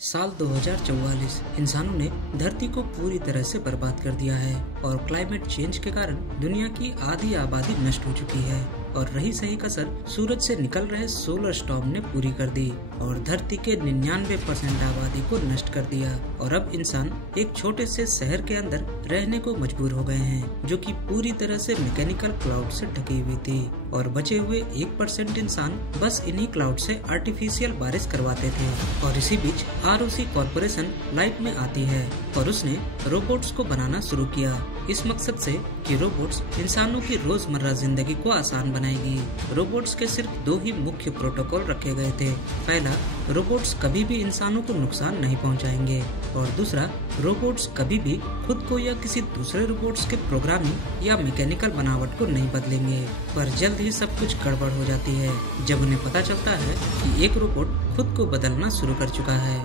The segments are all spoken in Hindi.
साल 2044 इंसानों ने धरती को पूरी तरह से बर्बाद कर दिया है और क्लाइमेट चेंज के कारण दुनिया की आधी आबादी नष्ट हो चुकी है और रही सही कसर सूरज से निकल रहे सोलर स्टॉर्म ने पूरी कर दी और धरती के 99% आबादी को नष्ट कर दिया। और अब इंसान एक छोटे से शहर के अंदर रहने को मजबूर हो गए हैं जो कि पूरी तरह से मैकेनिकल क्लाउड से ढकी हुई थी और बचे हुए 1% इंसान बस इन्हीं क्लाउड से आर्टिफिशियल बारिश करवाते थे। और इसी बीच ROC कॉरपोरेशन लाइट में आती है और उसने रोबोट्स को बनाना शुरू किया इस मकसद से कि रोबोट्स इंसानों की रोजमर्रा जिंदगी को आसान बनाएगी। रोबोट्स के सिर्फ दो ही मुख्य प्रोटोकॉल रखे गए थे। पहला, रोबोट्स कभी भी इंसानों को नुकसान नहीं पहुंचाएंगे और दूसरा, रोबोट्स कभी भी खुद को या किसी दूसरे रोबोट्स के प्रोग्रामिंग या मैकेनिकल बनावट को नहीं बदलेंगे। पर जल्द ही सब कुछ गड़बड़ हो जाती है जब उन्हें पता चलता है कि एक रोबोट खुद को बदलना शुरू कर चुका है।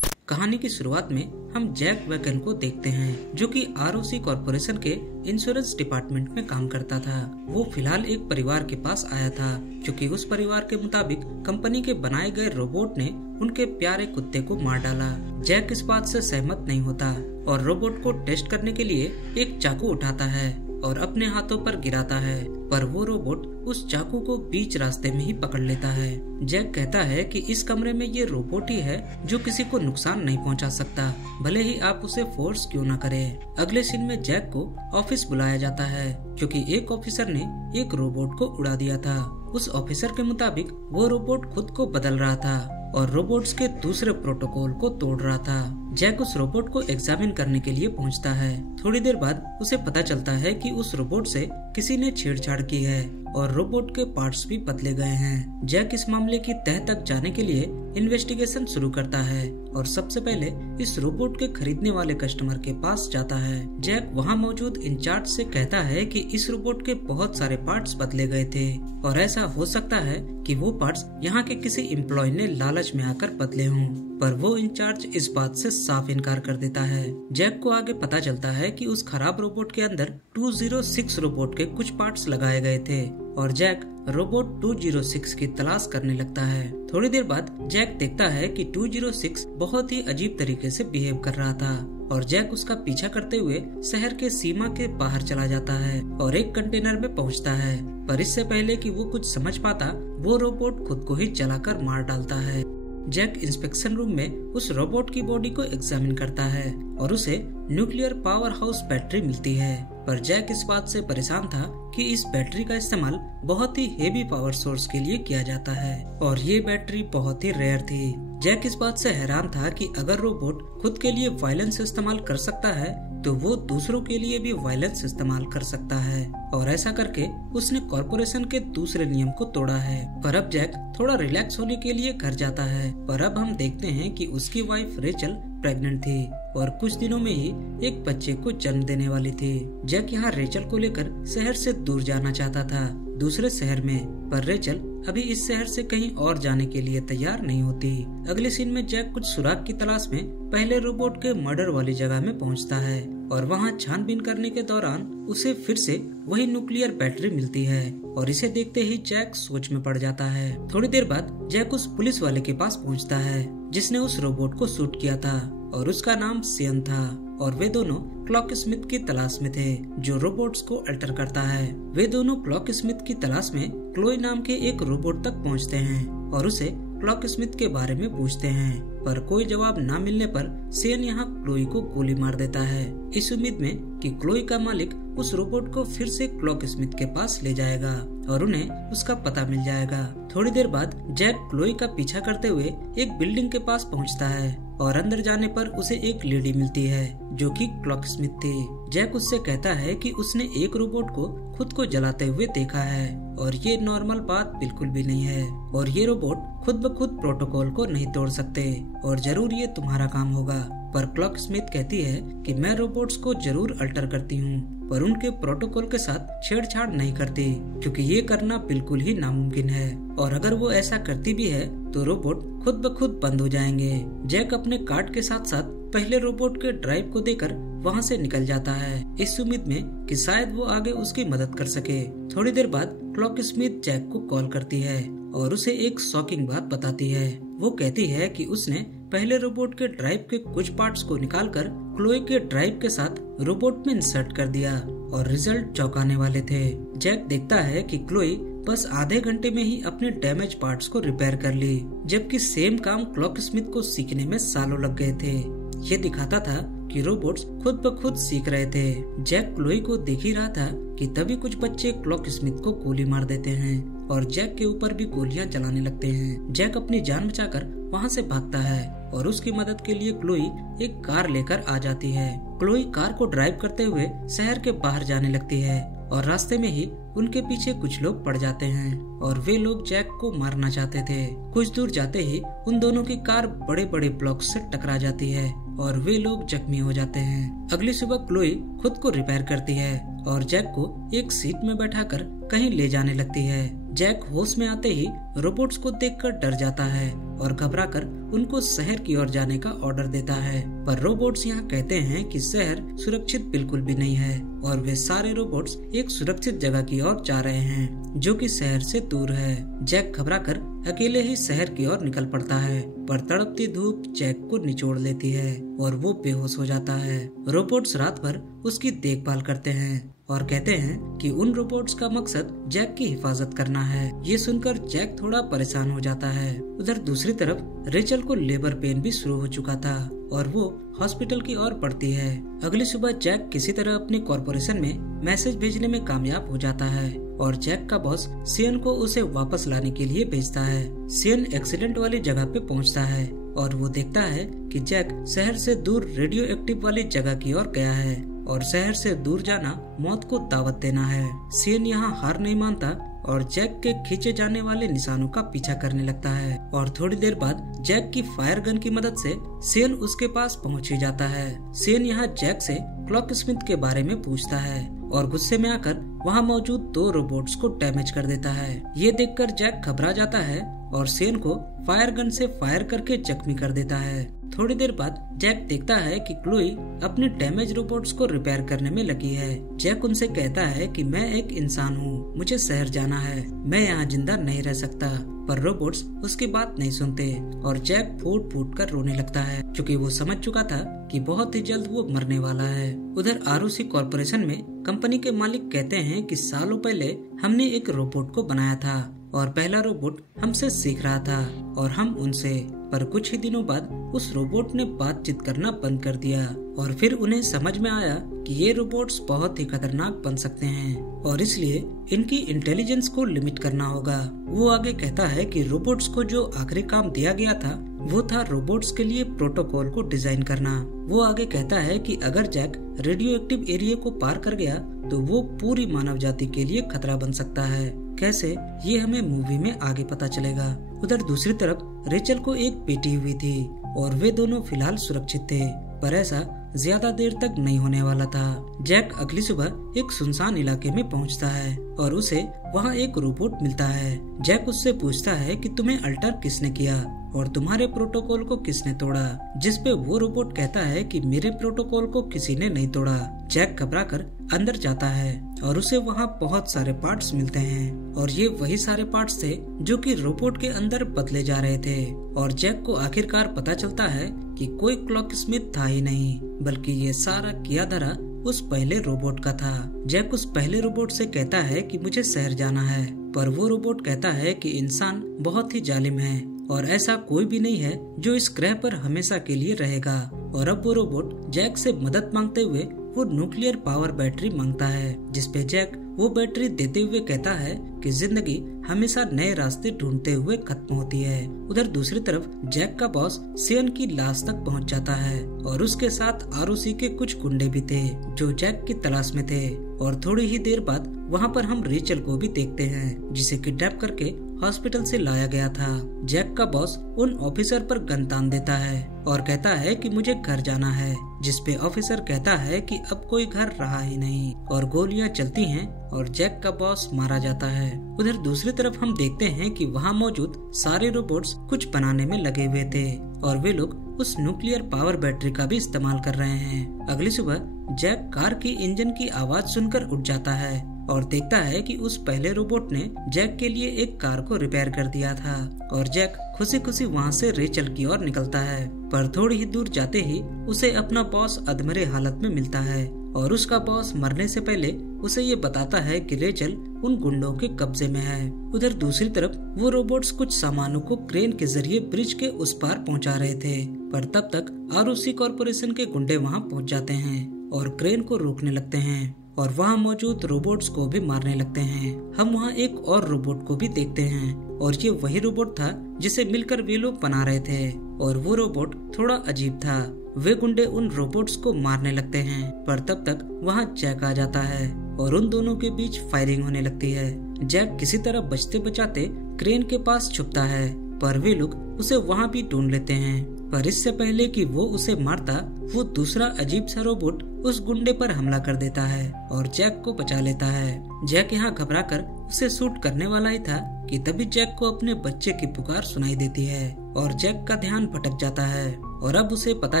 कहानी की शुरुआत में हम जैक वैकन को देखते हैं जो कि ROC कॉरपोरेशन के इंश्योरेंस डिपार्टमेंट में काम करता था। वो फिलहाल एक परिवार के पास आया था क्योंकि उस परिवार के मुताबिक कंपनी के बनाए गए रोबोट ने उनके प्यारे कुत्ते को मार डाला। जैक इस बात से सहमत नहीं होता और रोबोट को टेस्ट करने के लिए एक चाकू उठाता है और अपने हाथों पर गिराता है, पर वो रोबोट उस चाकू को बीच रास्ते में ही पकड़ लेता है। जैक कहता है कि इस कमरे में ये रोबोट ही है जो किसी को नुकसान नहीं पहुंचा सकता, भले ही आप उसे फोर्स क्यों न करें। अगले सीन में जैक को ऑफिस बुलाया जाता है क्योंकि एक ऑफिसर ने एक रोबोट को उड़ा दिया था। उस ऑफिसर के मुताबिक वो रोबोट खुद को बदल रहा था और रोबोट्स के दूसरे प्रोटोकॉल को तोड़ रहा था। जैक उस रोबोट को एग्जामिन करने के लिए पहुंचता है। थोड़ी देर बाद उसे पता चलता है कि उस रोबोट से किसी ने छेड़छाड़ की है और रोबोट के पार्ट्स भी बदले गए हैं। जैक इस मामले की तह तक जाने के लिए इन्वेस्टिगेशन शुरू करता है और सबसे पहले इस रोबोट के खरीदने वाले कस्टमर के पास जाता है। जैक वहां मौजूद इंचार्ज से कहता है कि इस रोबोट के बहुत सारे पार्ट्स बदले गए थे और ऐसा हो सकता है कि वो पार्ट्स यहाँ के किसी एम्प्लॉय ने लालच में आकर बदले हों, पर वो इंचार्ज इस बात से साफ इनकार कर देता है। जैक को आगे पता चलता है कि उस खराब रोबोट के अंदर 206 रोबोट के कुछ पार्ट्स लगाए गए थे और जैक रोबोट 206 की तलाश करने लगता है। थोड़ी देर बाद जैक देखता है कि 206 बहुत ही अजीब तरीके से बिहेव कर रहा था और जैक उसका पीछा करते हुए शहर के सीमा के बाहर चला जाता है और एक कंटेनर में पहुंचता है, पर इससे पहले कि वो कुछ समझ पाता वो रोबोट खुद को ही जलाकर मार डालता है। जैक इंस्पेक्शन रूम में उस रोबोट की बॉडी को एग्जामिन करता है और उसे न्यूक्लियर पावर हाउस बैटरी मिलती है, पर जैक इस बात से परेशान था कि इस बैटरी का इस्तेमाल बहुत ही हेवी पावर सोर्स के लिए किया जाता है और ये बैटरी बहुत ही रेयर थी। जैक इस बात से हैरान था कि अगर रोबोट खुद के लिए वायलेंस इस्तेमाल कर सकता है तो वो दूसरों के लिए भी वायलेंस इस्तेमाल कर सकता है और ऐसा करके उसने कॉरपोरेशन के दूसरे नियम को तोड़ा है। पर अब जैक थोड़ा रिलैक्स होने के लिए घर जाता है, पर अब हम देखते हैं कि उसकी वाइफ रेचल प्रेग्नेंट थी और कुछ दिनों में ही एक बच्चे को जन्म देने वाली थी। जैक यहाँ रेचल को लेकर शहर से दूर जाना चाहता था, दूसरे शहर में, पर रेचल अभी इस शहर से कहीं और जाने के लिए तैयार नहीं होती। अगले सीन में जैक कुछ सुराग की तलाश में पहले रोबोट के मर्डर वाली जगह में पहुंचता है और वहां छानबीन करने के दौरान उसे फिर से वही न्यूक्लियर बैटरी मिलती है और इसे देखते ही जैक सोच में पड़ जाता है। थोड़ी देर बाद जैक उस पुलिस वाले के पास पहुंचता है जिसने उस रोबोट को शूट किया था और उसका नाम सियन था और वे दोनों क्लॉक स्मिथ की तलाश में थे जो रोबोट्स को अल्टर करता है। वे दोनों क्लॉक स्मिथ की तलाश में क्लोई नाम के एक रोबोट तक पहुंचते हैं और उसे क्लॉक स्मिथ के बारे में पूछते हैं, पर कोई जवाब न मिलने पर सियन यहाँ क्लोई को गोली मार देता है इस उम्मीद में कि क्लोई का मालिक उस रोबोट को फिर से क्लॉक स्मिथ के पास ले जाएगा और उन्हें उसका पता मिल जाएगा। थोड़ी देर बाद जैक क्लोई का पीछा करते हुए एक बिल्डिंग के पास पहुंचता है और अंदर जाने पर उसे एक लेडी मिलती है जो कि क्लॉक स्मिथ थी। जैक उससे कहता है कि उसने एक रोबोट को खुद को जलाते हुए देखा है और ये नॉर्मल बात बिल्कुल भी नहीं है और ये रोबोट खुद ब खुद प्रोटोकॉल को नहीं तोड़ सकते और जरूर ये तुम्हारा काम होगा। पर क्लॉक स्मिथ कहती है कि मैं रोबोट्स को जरूर अल्टर करती हूँ पर उनके प्रोटोकॉल के साथ छेड़छाड़ नहीं करती क्योंकि ये करना बिल्कुल ही नामुमकिन है और अगर वो ऐसा करती भी है तो रोबोट खुद ब खुद बंद हो जाएंगे। जैक अपने कार्ड के साथ साथ पहले रोबोट के ड्राइव को देकर वहाँ से निकल जाता है इस उम्मीद में कि शायद वो आगे उसकी मदद कर सके। थोड़ी देर बाद क्लॉक स्मिथ जैक को कॉल करती है और उसे एक शॉकिंग बात बताती है वो कहती है कि उसने पहले रोबोट के ड्राइव के कुछ पार्ट्स को निकालकर क्लोई के ड्राइव के साथ रोबोट में इंसर्ट कर दिया और रिजल्ट चौंकाने वाले थे। जैक देखता है कि क्लोई बस आधे घंटे में ही अपने डैमेज पार्ट्स को रिपेयर कर ली, जबकि सेम काम क्लॉक स्मिथ को सीखने में सालों लग गए थे। ये दिखाता था कि रोबोट्स खुद ब खुद सीख रहे थे। जैक क्लोई को देख ही रहा था कि तभी कुछ बच्चे क्लॉक स्मिथ को गोली मार देते हैं और जैक के ऊपर भी गोलियां चलाने लगते हैं। जैक अपनी जान बचाकर वहां से भागता है और उसकी मदद के लिए क्लोई एक कार लेकर आ जाती है। क्लोई कार को ड्राइव करते हुए शहर के बाहर जाने लगती है और रास्ते में ही उनके पीछे कुछ लोग पड़ जाते हैं और वे लोग जैक को मारना चाहते थे। कुछ दूर जाते ही उन दोनों की कार बड़े बड़े ब्लॉक्स से टकरा जाती है और वे लोग जख्मी हो जाते हैं। अगली सुबह क्लोई खुद को रिपेयर करती है और जैक को एक सीट में बैठाकर कहीं ले जाने लगती है। जैक होश में आते ही रोबोट्स को देखकर डर जाता है और घबराकर उनको शहर की ओर जाने का ऑर्डर देता है, पर रोबोट्स यहाँ कहते हैं कि शहर सुरक्षित बिल्कुल भी नहीं है और वे सारे रोबोट्स एक सुरक्षित जगह की ओर जा रहे हैं जो कि शहर से दूर है। जैक घबराकर अकेले ही शहर की ओर निकल पड़ता है, पर तड़पती धूप जैक को निचोड़ लेती है और वो बेहोश हो जाता है। रोबोट्स रात भर उसकी देखभाल करते हैं और कहते हैं कि उन रोबोट्स का मकसद जैक की हिफाजत करना है। ये सुनकर जैक थोड़ा परेशान हो जाता है। उधर दूसरी तरफ रेचल को लेबर पेन भी शुरू हो चुका था और वो हॉस्पिटल की ओर बढ़ती है। अगली सुबह जैक किसी तरह अपने कॉर्पोरेशन में मैसेज भेजने में कामयाब हो जाता है और जैक का बॉस सियन को उसे वापस लाने के लिए भेजता है। सियन एक्सीडेंट वाली जगह पे पहुंचता है और वो देखता है कि जैक शहर से दूर रेडियो एक्टिव वाली जगह की ओर गया है और शहर से दूर जाना मौत को दावत देना है। सियन यहाँ हार नहीं मानता और जैक के खींचे जाने वाले निशानों का पीछा करने लगता है और थोड़ी देर बाद जैक की फायर गन की मदद से सियन उसके पास पहुंच ही जाता है। सियन यहाँ जैक से क्लॉक स्मिथ के बारे में पूछता है और गुस्से में आकर वहाँ मौजूद 2 रोबोट्स को डैमेज कर देता है। ये देखकर जैक घबरा जाता है और सियन को फायर गन से फायर करके जख्मी कर देता है। थोड़ी देर बाद जैक देखता है कि क्लोई अपने डैमेज रोबोट्स को रिपेयर करने में लगी है। जैक उनसे कहता है कि मैं एक इंसान हूँ, मुझे शहर जाना है, मैं यहाँ जिंदा नहीं रह सकता, पर रोबोट्स उसकी बात नहीं सुनते और जैक फूट फूट कर रोने लगता है क्योंकि वो समझ चुका था कि बहुत ही जल्द वो मरने वाला है। उधर आरओसी कॉर्पोरेशन में कंपनी के मालिक कहते हैं कि सालों पहले हमने एक रोबोट को बनाया था और पहला रोबोट हमसे सीख रहा था और हम उनसे, पर कुछ ही दिनों बाद उस रोबोट ने बातचीत करना बंद कर दिया और फिर उन्हें समझ में आया कि ये रोबोट्स बहुत ही खतरनाक बन सकते हैं और इसलिए इनकी इंटेलिजेंस को लिमिट करना होगा। वो आगे कहता है कि रोबोट्स को जो आखिरी काम दिया गया था वो था रोबोट्स के लिए प्रोटोकॉल को डिजाइन करना। वो आगे कहता है कि अगर जैक रेडियो एक्टिव एरिया को पार कर गया तो वो पूरी मानव जाति के लिए खतरा बन सकता है। कैसे, ये हमें मूवी में आगे पता चलेगा। उधर दूसरी तरफ रेचल को एक बेटी हुई थी और वे दोनों फिलहाल सुरक्षित थे, पर ऐसा ज्यादा देर तक नहीं होने वाला था। जैक अगली सुबह एक सुनसान इलाके में पहुंचता है और उसे वहां एक रोबोट मिलता है। जैक उससे पूछता है कि तुम्हें अल्टर किसने किया और तुम्हारे प्रोटोकॉल को किसने तोड़ा, जिस पे वो रोबोट कहता है कि मेरे प्रोटोकॉल को किसी ने नहीं तोड़ा। जैक घबराकर अंदर जाता है और उसे वहाँ बहुत सारे पार्ट्स मिलते हैं और ये वही सारे पार्ट्स थे जो कि रोबोट के अंदर बदले जा रहे थे और जैक को आखिरकार पता चलता है कि कोई क्लॉक स्मिथ था ही नहीं, बल्कि ये सारा किया धरा उस पहले रोबोट का था। जैक उस पहले रोबोट से कहता है कि मुझे शहर जाना है, पर वो रोबोट कहता है कि इंसान बहुत ही जालिम है और ऐसा कोई भी नहीं है जो इस ग्रह पर हमेशा के लिए रहेगा। और अब वो रोबोट जैक से मदद मांगते हुए वो न्यूक्लियर पावर बैटरी मांगता है, जिसपे जैक वो बैटरी देते हुए कहता है कि जिंदगी हमेशा नए रास्ते ढूंढते हुए खत्म होती है। उधर दूसरी तरफ जैक का बॉस सियन की लाश तक पहुंच जाता है और उसके साथ आरओसी के कुछ गुंडे भी थे जो जैक की तलाश में थे और थोड़ी ही देर बाद वहां पर हम रेचल को भी देखते हैं जिसे किडनैप करके हॉस्पिटल से लाया गया था। जैक का बॉस उन ऑफिसर पर गन तान देता है और कहता है कि मुझे घर जाना है, जिसपे ऑफिसर कहता है कि अब कोई घर रहा ही नहीं और गोलियां चलती हैं और जैक का बॉस मारा जाता है। उधर दूसरी तरफ हम देखते हैं कि वहाँ मौजूद सारे रोबोट्स कुछ बनाने में लगे हुए थे और वे लोग उस न्यूक्लियर पावर बैटरी का भी इस्तेमाल कर रहे हैं। अगली सुबह जैक कार की इंजन की आवाज सुनकर उठ जाता है और देखता है कि उस पहले रोबोट ने जैक के लिए एक कार को रिपेयर कर दिया था और जैक खुशी खुशी वहाँ से रेचल की ओर निकलता है। पर थोड़ी ही दूर जाते ही उसे अपना बॉस अधमरे हालत में मिलता है और उसका बॉस मरने से पहले उसे ये बताता है कि रेचल उन गुंडों के कब्जे में है। उधर दूसरी तरफ वो रोबोट्स कुछ सामानों को क्रेन के जरिए ब्रिज के उस पार पहुंचा रहे थे, पर तब तक आरओसी कॉर्पोरेशन के गुंडे वहां पहुंच जाते हैं और क्रेन को रोकने लगते हैं और वहां मौजूद रोबोट्स को भी मारने लगते हैं। हम वहां एक और रोबोट को भी देखते हैं और ये वही रोबोट था जिसे मिलकर वे लोग बना रहे थे और वो रोबोट थोड़ा अजीब था। वे गुंडे उन रोबोट्स को मारने लगते हैं, पर तब तक वहां जैक आ जाता है और उन दोनों के बीच फायरिंग होने लगती है। जैक किसी तरह बचते बचाते क्रेन के पास छुपता है, पर वे लोग उसे वहां भी ढूंढ लेते हैं। पर इससे पहले कि वो उसे मारता, वो दूसरा अजीब सा रोबोट उस गुंडे पर हमला कर देता है और जैक को बचा लेता है। जैक यहाँ घबराकर उसे शूट करने वाला ही था कि तभी जैक को अपने बच्चे की पुकार सुनाई देती है और जैक का ध्यान भटक जाता है और अब उसे पता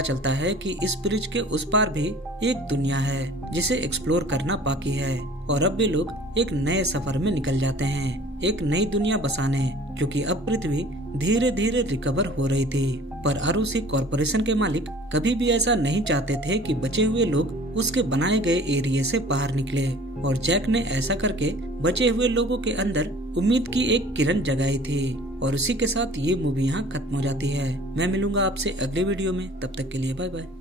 चलता है कि इस ब्रिज के उस पार भी एक दुनिया है जिसे एक्सप्लोर करना बाकी है। और अब वे लोग एक नए सफर में निकल जाते हैं, एक नई दुनिया बसाने, क्योंकि अब पृथ्वी धीरे धीरे रिकवर हो रही थी। पर आरओसी कॉर्पोरेशन के मालिक कभी भी ऐसा नहीं चाहते थे कि बचे हुए लोग उसके बनाए गए एरिया से बाहर निकले और जैक ने ऐसा करके बचे हुए लोगों के अंदर उम्मीद की एक किरण जगाई थी। और उसी के साथ ये मूवी यहाँ खत्म हो जाती है। मैं मिलूंगा आपसे अगले वीडियो में, तब तक के लिए बाय बाय।